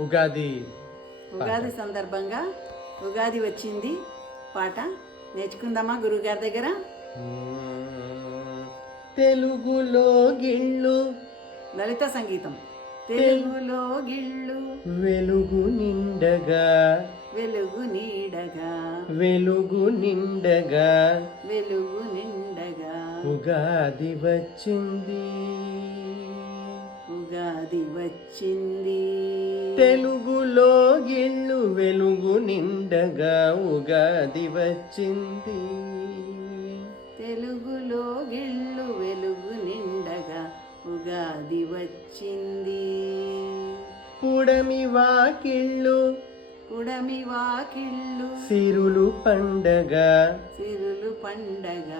ఉగాది ఉగాది సందర్భంగా ఉగాది వచ్చింది పాట నేర్చుకుందామా గురువుగారి దగ్గర. తెలుగులో గిళ్ళు లలిత సంగీతం. తెలుగులో గిళ్ళు వెలుగు నిండగా వెలుగు నీడగా వెలుగు నిండగా వెలుగు నిండగా ఉగాది వచ్చింది ఉగాది వచ్చింది. తెలుగులో గిళ్ళు వెలుగు నిండగా ఉగాది వచ్చింది. తెలుగులో గిళ్ళు వెలుగు నిండగా ఉగాది వచ్చింది. పుడమి వాకిళ్ళు పుడమి వాకిళ్ళు సిరులు పండగ సిరులు పండగ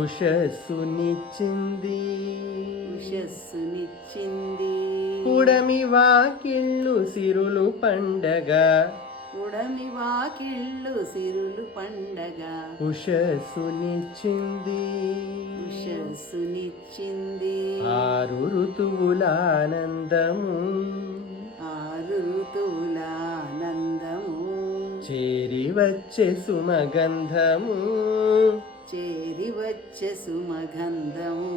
ఉషస్సునిచ్చింది. ఉషస్సునిచ్చింది. పుడమి వాకిళ్ళు సిరులు పండగ పుడమి వాకిళ్ళు సిరులు పండగ ఉషస్సునిచ్చింది. ఉషస్సునిచ్చింది. ఆరు ఋతువుల ఆనందము ఆరు ఋతువుల ఆనందము చేరి వచ్చే సుమగంధము చేరి వచ్చే సుమగంధము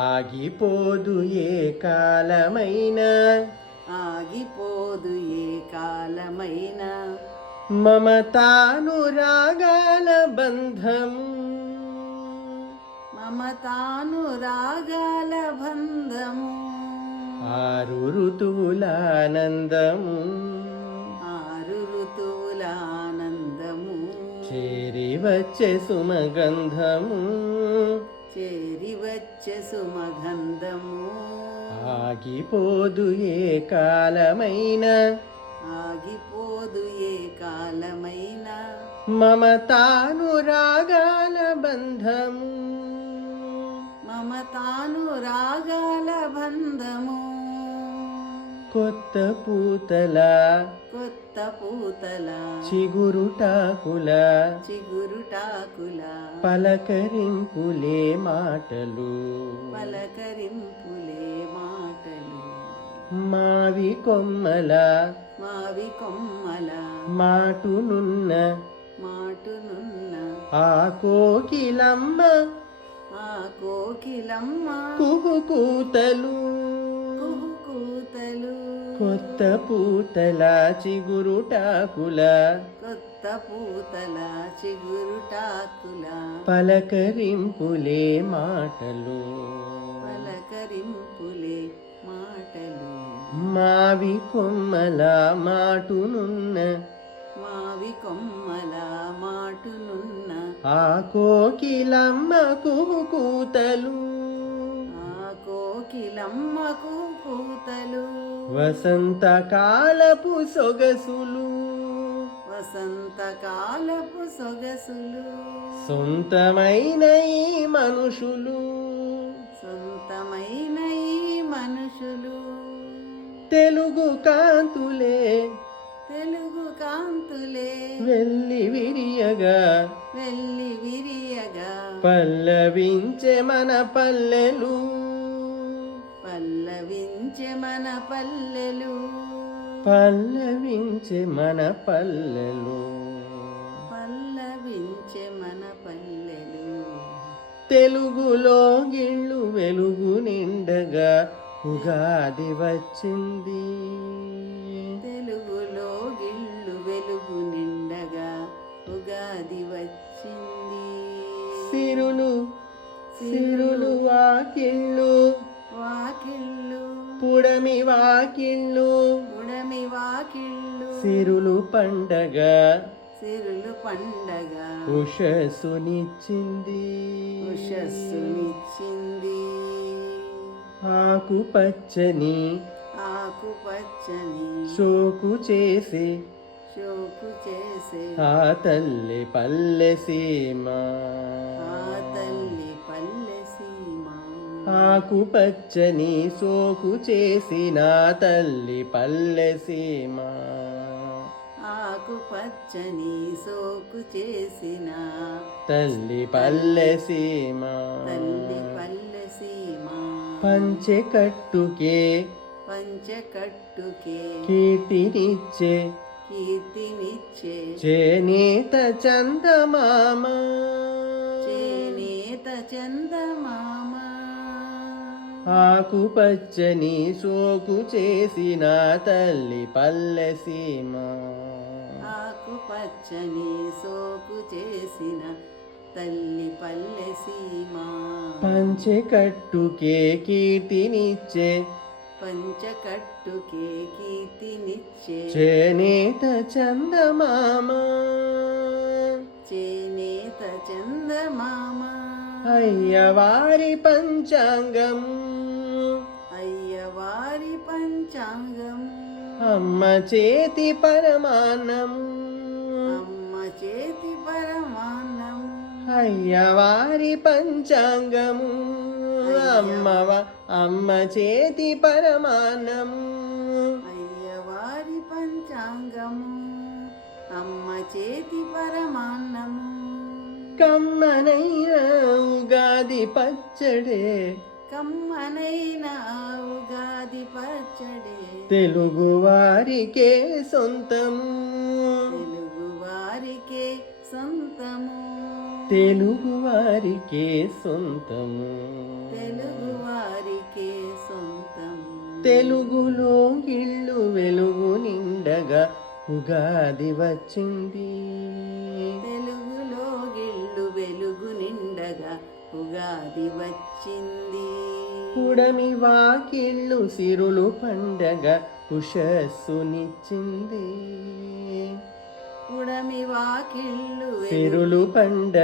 ఆగిపోదు ఏ కాలమైనా ఆగిపోదు ఏ కాలమైనా మమతానురాగాల బంధము మమతానురాగాల బంధము ఆరు ఋతువుల ఆనందము ఆరు ఋతువుల ఆనందము చేరి వచ్చే సుమగంధము చేరి వచ్చే సుమగంధము ఆగిపోదు ఏ కాలమైనా ఆగిపోదు ఏ కాలమైనా మమతానురాగాల బంధము మమతానురాగాల బంధము కొత్త పూతల కొత్త పూతల చిగురుటాకుల చిగురుటాకుల పలకరింపులే మాటలు పలకరింపులే మాటలు మావి కొమ్మల మావి కొమ్మల మాటునున్న మాటునున్న ఆ కోకిలమ్మ ఆ కోకిలమ్మ కుహుకూతలు కుహుకూతలు కొత్త పూతల చిగురుటాకుల కొత్త పూతల చిగురుటాకుల పలకరింపులే మాటలు పలకరింపులే మాటలు మావి కొమ్మల మాటునున్న మావి కొమ్మల మాటునున్న ఆ కోకిలమ్మ కుహుకూతలు ఆ కోకిలమ్మకు కూతలు వసంతకాలపు సొగసులు వసంతకాలపు సొగసులు సొంతమైన ఈ మనుషులు సొంతమైన ఈ మనుషులు తెలుగు కాంతులే తెలుగు కాంతులే వెళ్ళి విరియగా వెళ్ళి విరియగా పల్లవించే మన పల్లెలు పల్లవించే మన పల్లెలు పల్లవించే మన పల్లెలు పల్లవించే మన పల్లెలు తెలుగులో గిళ్ళు వెలుగు నిండగా ఉగాది వచ్చింది. తెలుగులో గిళ్ళు వెలుగు నిండగా ఉగాది వచ్చింది. సిరులు సిరులు వాకిళ్ళు వాకిళ్ళు పుడమి వాకిళ్ళు ఉడమి వాకిళ్ళు సిరులు పండగ సిరులు పండగ ఉషస్సునిచ్చింది. ఉషస్సునిచ్చింది. ఆకుపచ్చని ఆకుపచ్చని షోకు చేసి షోకు చేసే ఆ తల్లి పల్లె సీమ ఆ తల్లి పల్లె సీమ ఆకుపచ్చని సోకు చేసిన తల్లి పల్లె సీమ ఆకుపచ్చని సోకు చేసిన తల్లి పల్లె సీమ తల్లి పల్లె సీమ పంచె కట్టుకే పంచకట్టుకే కీర్తినిచ్చే కీర్తినిచ్చే చేనేత చందమామ చేనేత చందమామ ఆకుపచ్చని సోకు చేసిన తల్లి పల్లె సీమ ఆకుపచ్చని సోకు చేసిన తల్లి పల్లె సీమ పంచెకట్టుకే కీర్తినిచ్చే పంచకట్టుకే కీర్తినిచ్చే చేనేత చందమామ చేనేత చందమామ అయ్యవారి పంచాంగం అయ్యవారి పంచాంగం అమ్మ చేతి పరమాన్నం అమ్మ చేతి పరమాన్నం అయ్యవారి పంచాంగము అమ్మ చేతి పరమాన్నం అయ్యవారి పంచాంగము అమ్మ చేతి పరమాన్నము కమ్మనైన ఉగాది పచ్చడే కమ్మనైన ఉగాది పచ్చడే తెలుగు వారికే సొంతము తెలుగు వారికే సొంతము తెలుగు వారికే సొంతము తెలుగు వారికే సొంతము తెలుగులో ఇళ్ళు వెలుగు నిండగా ఉగాది వచ్చింది తెలుగులో గిళ్ళు వెలుగు నిండగా ఉగాది వచ్చింది పుడమి వాకిళ్ళు సిరులు పండగ ఉషస్సునిచ్చింది ఉడమి వాకిళ్ళు సిరులు పండగ